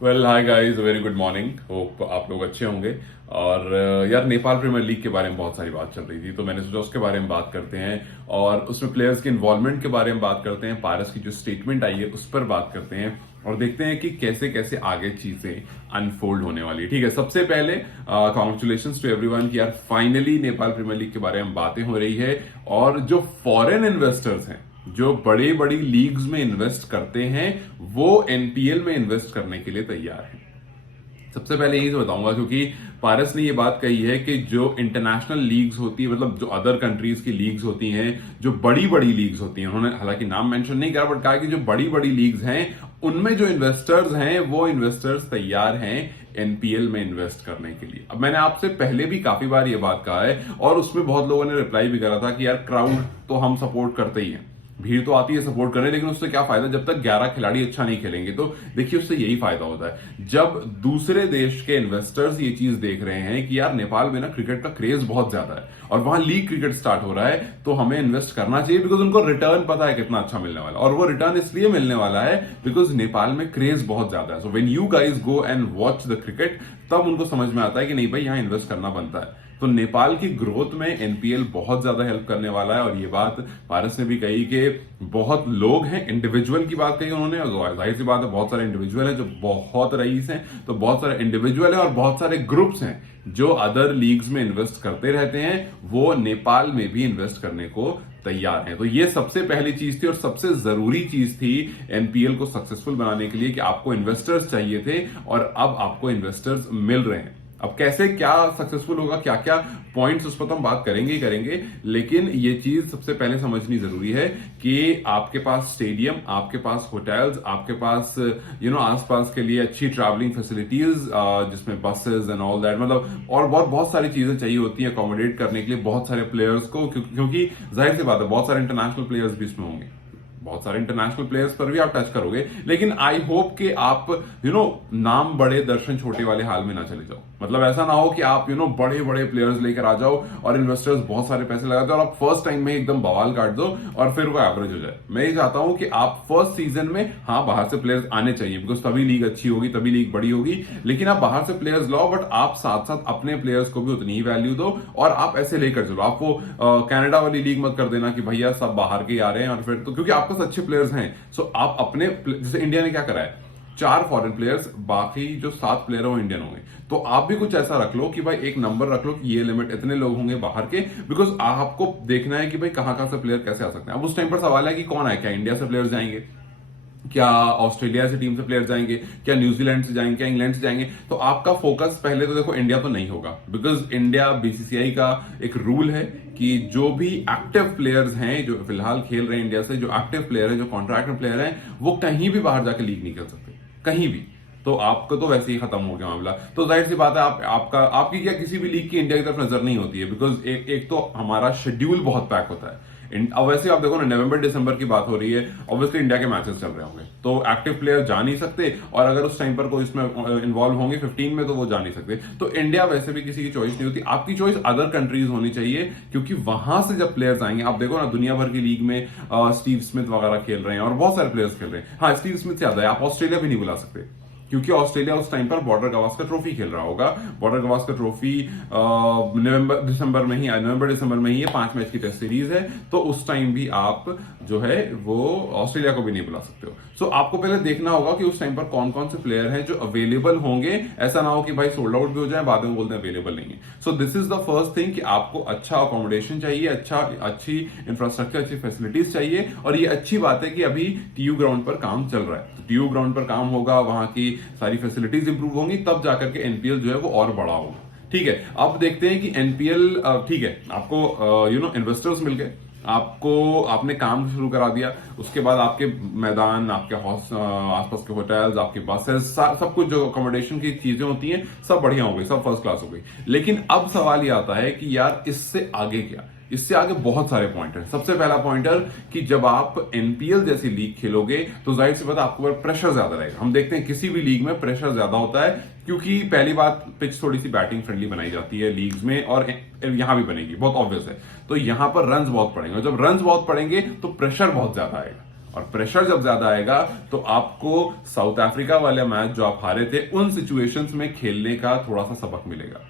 Well hi guys, very good morning. Hope आप लोग अच्छे होंगे। और यार, नेपाल प्रीमियर लीग के बारे में बहुत सारी बात चल रही थी, तो मैंने सोचा उसके बारे में बात करते हैं और उसमें प्लेयर्स की इन्वॉल्वमेंट के बारे में बात करते हैं। पारस की जो स्टेटमेंट आई है उस पर बात करते हैं और देखते हैं कि कैसे कैसे आगे चीजें अनफोल्ड होने वाली है। ठीक है, सबसे पहले कॉन्ग्रेचुलेशंस टू एवरीवन कि यार फाइनली नेपाल प्रीमियर लीग के बारे में बातें हो रही है और जो फॉरेन इन्वेस्टर्स हैं, जो बड़ी बड़ी लीग्स में इन्वेस्ट करते हैं, वो एनपीएल में इन्वेस्ट करने के लिए तैयार हैं। सबसे पहले यही तो बताऊंगा, क्योंकि पारस ने ये बात कही है कि जो इंटरनेशनल लीग्स होती है, मतलब जो अदर कंट्रीज की लीग्स होती हैं, जो बड़ी बड़ी लीग्स होती हैं, उन्होंने हालांकि नाम मेंशन नहीं करा, बट कहा कि जो बड़ी बड़ी लीग्स हैं उनमें जो इन्वेस्टर्स हैं वो इन्वेस्टर्स तैयार हैं एनपीएल में इन्वेस्ट करने के लिए। अब मैंने आपसे पहले भी काफी बार ये बात कहा है और उसमें बहुत लोगों ने रिप्लाई भी करा था कि यार क्राउड तो हम सपोर्ट करते ही हैं, भीड़ तो आती है सपोर्ट करने, लेकिन उससे क्या फायदा जब तक 11 खिलाड़ी अच्छा नहीं खेलेंगे। तो देखिए, उससे यही फायदा होता है जब दूसरे देश के इन्वेस्टर्स ये चीज देख रहे हैं कि यार नेपाल में ना क्रिकेट का क्रेज बहुत ज्यादा है और वहां लीग क्रिकेट स्टार्ट हो रहा है, तो हमें इन्वेस्ट करना चाहिए, बिकॉज उनको रिटर्न पता है कितना अच्छा मिलने वाला है। और वो रिटर्न इसलिए मिलने वाला है बिकॉज नेपाल में क्रेज बहुत ज्यादा है। So when you guys go and watch the cricket, तब उनको समझ में आता है कि नहीं भाई, यहां इन्वेस्ट करना बनता है। तो नेपाल की ग्रोथ में एनपीएल बहुत ज्यादा हेल्प करने वाला है। और ये बात पारस ने भी कही कि बहुत लोग हैं, इंडिविजुअल की बात कही उन्होंने, और जाहिर सी बात है बहुत सारे इंडिविजुअल हैं जो बहुत रईस हैं, तो बहुत सारे इंडिविजुअल हैं और बहुत सारे ग्रुप्स हैं जो अदर लीग्स में इन्वेस्ट करते रहते हैं, वो नेपाल में भी इन्वेस्ट करने को तैयार हैं। तो ये सबसे पहली चीज थी और सबसे जरूरी चीज थी एनपीएल को सक्सेसफुल बनाने के लिए कि आपको इन्वेस्टर्स चाहिए थे और अब आपको इन्वेस्टर्स मिल रहे हैं। अब कैसे क्या सक्सेसफुल होगा, क्या क्या पॉइंट्स, उस पर तो हम बात करेंगे ही करेंगे, लेकिन ये चीज सबसे पहले समझनी जरूरी है कि आपके पास स्टेडियम, आपके पास होटल्स, आपके पास आसपास के लिए अच्छी ट्रैवलिंग फैसिलिटीज, जिसमें बसेस एंड ऑल दैट, मतलब और बहुत सारी चीजें चाहिए होती हैं अकोमोडेट करने के लिए बहुत सारे प्लेयर्स को, क्योंकि जाहिर सी बात है बहुत सारे इंटरनेशनल प्लेयर्स भी इसमें होंगे। बहुत सारे इंटरनेशनल प्लेयर्स पर भी आप टच करोगे, लेकिन आई होप कि आप नाम बड़े दर्शन छोटे वाले हाल में ना चले जाओ। मतलब ऐसा ना हो कि आप बड़े बड़े प्लेयर्स लेकर आ जाओ और इन्वेस्टर्स बहुत सारे पैसे लगा दो और आप फर्स्ट टाइम में एकदम बवाल काट दो और फिर वो एवरेज हो जाए। मैं ये चाहता हूं कि आप फर्स्ट सीजन में, हाँ, बाहर से प्लेयर्स आने चाहिए, बिकॉज तभी लीग अच्छी होगी, तभी लीग बड़ी होगी, लेकिन आप बाहर से प्लेयर्स लाओ, बट आप साथ साथ अपने प्लेयर्स को भी उतनी ही वैल्यू दो और आप ऐसे लेकर चलो। आप वो कनाडा वाली लीग मत कर देना कि भैया सब बाहर के आ रहे हैं और फिर तो, क्योंकि आपके पास अच्छे प्लेयर्स हैं। सो आप अपने, जैसे इंडिया ने क्या करा है, 4 फॉरेन प्लेयर्स, बाकी जो 7 प्लेयर है वो इंडियन होंगे। तो आप भी कुछ ऐसा रख लो कि भाई एक नंबर रख लो कि ये लिमिट, इतने लोग होंगे बाहर के, बिकॉज आपको देखना है कि भाई कहां से प्लेयर कैसे आ सकते हैं। अब उस टाइम पर सवाल है कि कौन है, क्या इंडिया से प्लेयर्स जाएंगे, क्या ऑस्ट्रेलिया से टीम से प्लेयर जाएंगे, क्या न्यूजीलैंड से जाएंगे, क्या इंग्लैंड से जाएंगे। तो आपका फोकस पहले तो देखो इंडिया तो नहीं होगा, बिकॉज इंडिया, बीसीसीआई का एक रूल है कि जो भी एक्टिव प्लेयर्स हैं जो फिलहाल खेल रहे हैं इंडिया से, जो एक्टिव प्लेयर है, जो कॉन्ट्रैक्ट में प्लेयर हैं, वो कहीं भी बाहर जाकर लीग नहीं खेल सकते, कहीं भी। तो आपको तो वैसे ही खत्म हो गया मामला। तो जाहिर सी बात है आपकी क्या किसी भी लीग की इंडिया की तरफ नजर नहीं होती है, बिकॉज एक तो हमारा शेड्यूल बहुत पैक होता है। अब वैसे आप देखो ना, नवंबर दिसंबर की बात हो रही है, ऑब्वियसली इंडिया के मैचेस चल रहे होंगे, तो एक्टिव प्लेयर जा नहीं सकते, और अगर उस टाइम पर कोई इसमें इन्वॉल्व होंगे 15 में, तो वो जा नहीं सकते। तो इंडिया वैसे भी किसी की चॉइस नहीं होती, आपकी चॉइस अदर कंट्रीज होनी चाहिए, क्योंकि वहां से जब प्लेयर्स आएंगे, आप देखो ना दुनिया भर की लीग में स्टीव स्मिथ वगैरह खेल रहे हैं और बहुत सारे प्लेयर्स खेल रहे हैं। हाँ, स्टीव स्मिथ से ज्यादा है, आप ऑस्ट्रेलिया भी नहीं बुला सकते, क्योंकि ऑस्ट्रेलिया उस टाइम पर बॉर्डर गवास्कर ट्रॉफी खेल रहा होगा। बॉर्डर गवास्कर ट्रॉफी नवंबर दिसंबर में ही है, 5 मैच की टेस्ट सीरीज है, तो उस टाइम भी आप जो है वो ऑस्ट्रेलिया को भी नहीं बुला सकते हो। सो आपको पहले देखना होगा कि उस टाइम पर कौन कौन से प्लेयर हैं जो अवेलेबल होंगे। ऐसा ना हो कि भाई सोल्ड आउट भी हो जाए, बाद में बोलते हैं अवेलेबल नहीं है। So this is the first thing कि आपको अच्छा अकोमोडेशन चाहिए, अच्छी इंफ्रास्ट्रक्चर, अच्छी फैसिलिटीज चाहिए। और ये अच्छी बात है कि अभी टीयू ग्राउंड पर काम चल रहा है, तो टीयू ग्राउंड पर काम होगा, वहां की सारी फैसिलिटीज इंप्रूव होंगी, तब जाकर के एनपीएल जो है वो और बड़ा होगा। ठीक है, अब देखते हैं कि एनपीएल, ठीक है, आपको इन्वेस्टर्स मिल गए, आपने काम शुरू करा दिया, उसके बाद आपके मैदान, आपके आसपास के होटल्स, आपके बसेस, सब कुछ जो अकोमोडेशन की चीजें होती हैं, सब बढ़िया हो गई, सब फर्स्ट क्लास हो गई। लेकिन अब सवाल ये आता है कि यार इससे आगे क्या, इससे आगे बहुत सारे पॉइंट हैं। सबसे पहला पॉइंटर कि जब आप एनपीएल जैसी लीग खेलोगे तो जाहिर सी बात है आपके ऊपर प्रेशर ज्यादा रहेगा। हम देखते हैं किसी भी लीग में प्रेशर ज्यादा होता है, क्योंकि पहली बात, पिच थोड़ी सी बैटिंग फ्रेंडली बनाई जाती है लीग्स में, और यहां भी बनेगी, बहुत ऑब्वियस है। तो यहां पर रन्स बहुत पड़ेंगे, जब रन्स बहुत पड़ेंगे तो प्रेशर बहुत ज्यादा आएगा। और प्रेशर जब ज्यादा आएगा तो आपको साउथ अफ्रीका वाले मैच जो आप हारे थे उन सिचुएशंस में खेलने का थोड़ा सा सबक मिलेगा।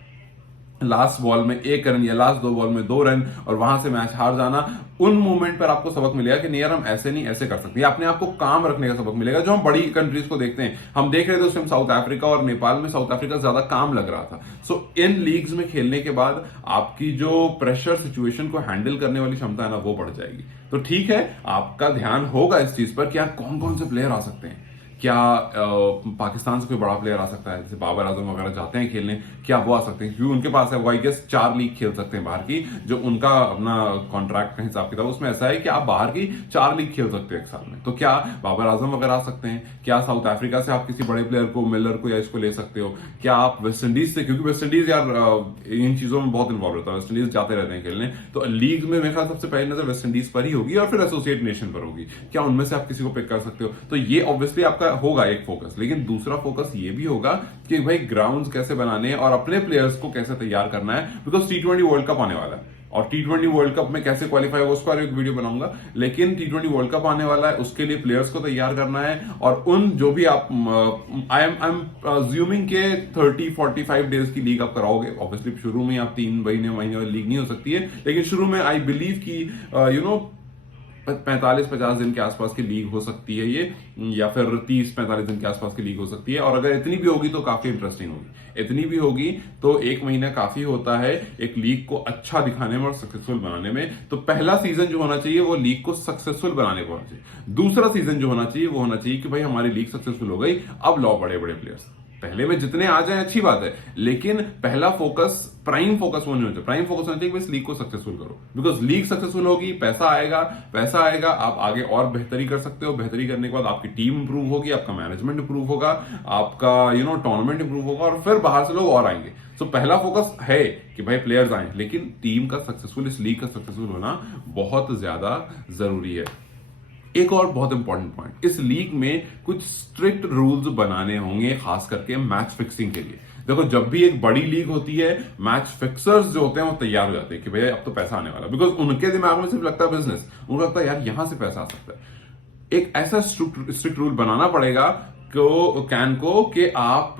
लास्ट बॉल में 1 रन या लास्ट 2 बॉल में 2 रन और वहां से मैच हार जाना, उन मोमेंट पर आपको सबक मिलेगा कि नहीं यार हम ऐसे नहीं ऐसे कर सकते, अपने आप को काम रखने का सबक मिलेगा, जो हम बड़ी कंट्रीज को देखते हैं। हम देख रहे थे उस टाइम साउथ अफ्रीका और नेपाल में साउथ अफ्रीका ज्यादा काम लग रहा था। सो इन लीग्स में खेलने के बाद आपकी जो प्रेशर सिचुएशन को हैंडल करने वाली क्षमता है ना, वो बढ़ जाएगी। तो ठीक है, आपका ध्यान होगा इस चीज पर कि यार कौन कौन से प्लेयर आ सकते हैं, क्या पाकिस्तान से कोई बड़ा प्लेयर आ सकता है, जैसे बाबर आजम वगैरह जाते हैं खेलने, क्या वो आ सकते हैं, क्योंकि उनके पास है वो आई गेस 4 लीग खेल सकते हैं बाहर की, जो उनका अपना कॉन्ट्रैक्ट का हिसाब किताब उसमें ऐसा है कि आप बाहर की 4 लीग खेल सकते हैं एक साल में। तो क्या बाबर आजम वगैरह आ सकते हैं, क्या साउथ अफ्रीका से आप किसी बड़े प्लेयर को, मिलर को या इसको ले सकते हो, क्या आप वेस्ट इंडीज से, क्योंकि वेस्ट इंडीज यार इन चीजों में बहुत इन्वॉल्व होता है, वेस्ट इंडीज जाते रहते हैं खेलने, तो लीग में मेरे ख्याल सबसे पहली नजर वेस्ट इंडीज पर ही होगी और फिर एसोसिएट नेशन पर होगी, क्या उनमें से आप किसी को पिक कर सकते हो। तो ये ऑब्वियसली आपका होगा एक फोकस, लेकिन दूसरा फोकस ये भी होगा कि भाई ग्राउंड्स कैसे बनाने हैं और अपने प्लेयर्स को कैसे तैयार करना है, बिकॉज T20 वर्ल्ड कप आने वाला है और T20 वर्ल्ड कप में कैसे क्वालिफाई होगा उसका एक वीडियो बनाऊंगा, लेकिन T20 वर्ल्ड कप आने वाला है, उसके लिए प्लेयर्स को तैयार करना है और उन जो भी आप आई एम अज्यूमिंग के 30-45 डेज की लीग आप कराओगे। ऑब्वियसली शुरू में आप 3 महीने वाली लीग नहीं हो सकती है, लेकिन शुरू में आई बिलीव की 45-50 दिन के आसपास की लीग हो सकती है ये, या फिर 30-45 दिन के आसपास की लीग हो सकती है। और अगर इतनी भी होगी तो काफी इंटरेस्टिंग होगी, इतनी भी होगी तो 1 महीना काफी होता है एक लीग को अच्छा दिखाने में और सक्सेसफुल बनाने में। तो पहला सीजन जो होना चाहिए वो लीग को सक्सेसफुल बनाने को होना चाहिए। दूसरा सीजन जो होना चाहिए वो होना चाहिए कि भाई हमारी लीग सक्सेसफुल हो गई, अब लाओ बड़े बड़े प्लेयर्स। पहले में जितने आ जाए अच्छी बात है, लेकिन पहला फोकस, प्राइम फोकस वो नहीं होता, प्राइम फोकस होना चाहिए कि इस लीग को सक्सेसफुल करो, बिकॉज लीग सक्सेसफुल होगी, पैसा आएगा, पैसा आएगा, आप आगे और बेहतरी कर सकते हो, बेहतरी करने के बाद आपकी टीम इंप्रूव होगी, आपका मैनेजमेंट इंप्रूव होगा, आपका टूर्नामेंट इंप्रूव होगा और फिर बाहर से लोग और आएंगे। सो पहला फोकस है कि भाई प्लेयर्स आए, लेकिन टीम का सक्सेसफुल, इस लीग का सक्सेसफुल होना बहुत ज्यादा जरूरी है। एक और बहुत इंपॉर्टेंट पॉइंट, इस लीग में कुछ स्ट्रिक्ट रूल्स बनाने होंगे, खास करके मैच फिक्सिंग के लिए। देखो, जब भी एक बड़ी लीग होती है, मैच फिक्सर्स जो होते हैं वो तैयार हो जाते हैं कि भैया अब तो पैसा आने वाला, बिकॉज उनके दिमाग में सिर्फ लगता है बिजनेस, उनको लगता है यार यहां से पैसा आ सकता है। एक ऐसा स्ट्रिक्ट रूल बनाना पड़ेगा कैन को कि आप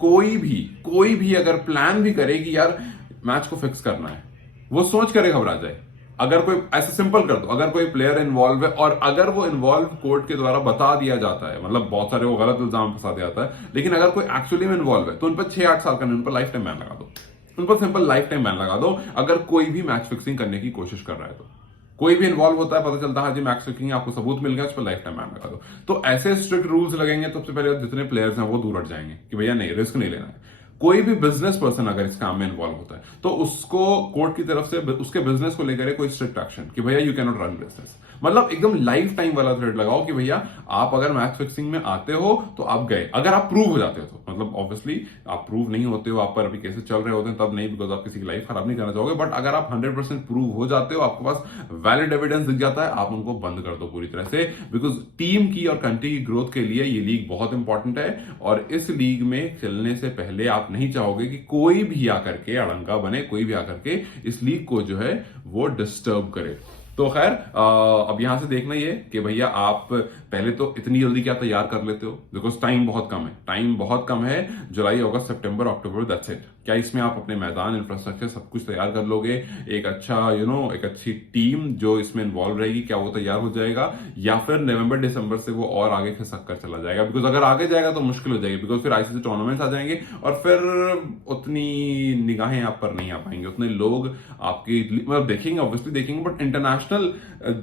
कोई भी अगर प्लान भी करे कि यार मैच को फिक्स करना है, वो सोच कर घबरा जाए। अगर कोई ऐसा सिंपल कर दो, अगर कोई प्लेयर इन्वॉल्व है और अगर वो इन्वॉल्व कोर्ट के द्वारा बता दिया जाता है, मतलब बहुत सारे वो गलत इल्जाम फंसा दिया जाता है, लेकिन अगर कोई एक्चुअली में इन्वॉल्व है तो उन पर 6-8 साल का नहीं, उन पर लाइफ टाइम बैन लगा दो, उन पर सिंपल लाइफ टाइम बैन लगा दो। अगर कोई भी मैच फिक्सिंग करने की कोशिश कर रहा है तो कोई भी इन्वॉल्व होता है, पता चलता है जी मैच फिक्सिंग, आपको सबूत मिल गया, उस पर लाइफ टाइम बैन लगा दो। तो ऐसे स्ट्रिक्ट रूल्स लगेंगे तो सबसे पहले जितने प्लेयर्स हैं वो दूर हट जाएंगे कि भैया नहीं, रिस्क नहीं लेना है। कोई भी बिजनेस पर्सन अगर इस काम में इन्वॉल्व होता है तो उसको कोर्ट की तरफ से उसके बिजनेस को लेकर कोई स्ट्रिक्ट एक्शन कि भैया you can not run business, मतलब एकदम लाइफ टाइम वाला थ्रेड लगाओ कि भैया आप अगर मैच फिक्सिंग में आते हो तो आप गए, अगर आप प्रूव हो जाते हो तो, मतलब ऑब्वियसली आप प्रूव नहीं होते हो, आप पर अभी केसेस चल रहे होते हैं तब नहीं, बिकॉज आप किसी की लाइफ खराब नहीं करना चाहोगे, बट अगर आप 100% प्रूव हो जाते हो, आपके पास वैलिड एविडेंस दिख जाता है, आप उनको बंद कर दो पूरी तरह से, बिकॉज टीम की और कंट्री की ग्रोथ के लिए ये लीग बहुत इंपॉर्टेंट है। और इस लीग में चलने से पहले आप नहीं चाहोगे कि कोई भी आकर के अड़ंगा बने, कोई भी आकर के इस लीग को जो है वो डिस्टर्ब करे। तो खैर अब यहां से देखना ये कि भैया आप पहले तो इतनी जल्दी क्या तैयार कर लेते हो, बिकॉज टाइम बहुत कम है, टाइम बहुत कम है, जुलाई अगस्त सितंबर अक्टूबर, दैट्स इट। क्या इसमें आप अपने मैदान, इंफ्रास्ट्रक्चर सब कुछ तैयार कर लोगे, एक अच्छा एक अच्छी टीम जो इसमें इन्वॉल्व रहेगी, क्या वो तैयार हो जाएगा, या फिर नवंबर दिसंबर से वो और आगे खिसक कर चला जाएगा? बिकॉज अगर आगे जाएगा तो मुश्किल हो जाएगी, बिकॉज फिर आईसीसी टूर्नामेंट्स आ जाएंगे और फिर उतनी निगाहें आप पर नहीं आ पाएंगे, उतने लोग आपकी मतलब देखेंगे, ऑब्वियसली देखेंगे, बट इंटरनेशनल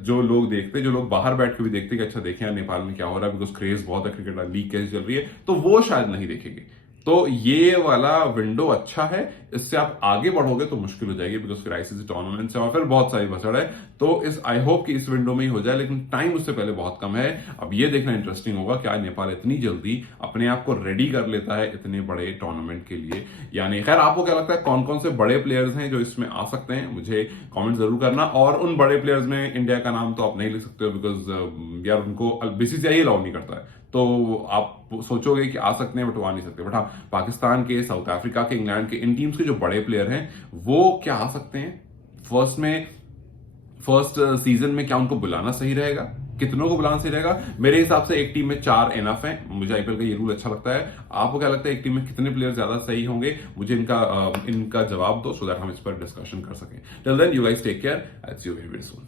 जो लोग देखते, जो लोग बाहर बैठ के भी देखते कि अच्छा देखें यार नेपाल में क्या हो रहा है, बिकॉज क्रेज बहुत है, क्रिकेट लीग कैसे चल रही है, तो वो शायद नहीं देखेंगे। तो ये वाला विंडो अच्छा है, इससे आप आगे बढ़ोगे तो मुश्किल हो जाएगी, बिकॉज फिर आईसीसी टूर्नामेंट्स है और फिर बहुत सारी भसड़ है। तो इस आई होप कि इस विंडो में ही हो जाए, लेकिन टाइम उससे पहले बहुत कम है। अब ये देखना इंटरेस्टिंग होगा कि आज नेपाल इतनी जल्दी अपने आप को रेडी कर लेता है इतने बड़े टूर्नामेंट के लिए, यानी खैर आपको क्या लगता है कौन कौन से बड़े प्लेयर्स हैं जो इसमें आ सकते हैं, मुझे कॉमेंट जरूर करना। और उन बड़े प्लेयर्स में इंडिया का नाम तो आप नहीं लिख सकते हो, बिकॉज यार उनको बीसीसीआई अलाउ नहीं करता है, तो आप सोचोगे कि आ सकते हैं बट वो आ नहीं सकते। बट हाँ, पाकिस्तान के, साउथ अफ्रीका के, इंग्लैंड के, इन टीम्स के जो बड़े प्लेयर हैं वो क्या आ सकते हैं फर्स्ट सीजन में, क्या उनको बुलाना सही रहेगा? कितनों को बुलाना सही रहेगा? मेरे हिसाब से एक टीम में 4 एनफ है। मुझे आईपीएल का ये रूल अच्छा लगता है। आपको क्या लगता है एक टीम में कितने प्लेयर ज्यादा सही होंगे? मुझे इनका जवाब दो, सो दैट हम इस पर डिस्कशन कर सकें। Till then, you guys take care, I see you very very soon.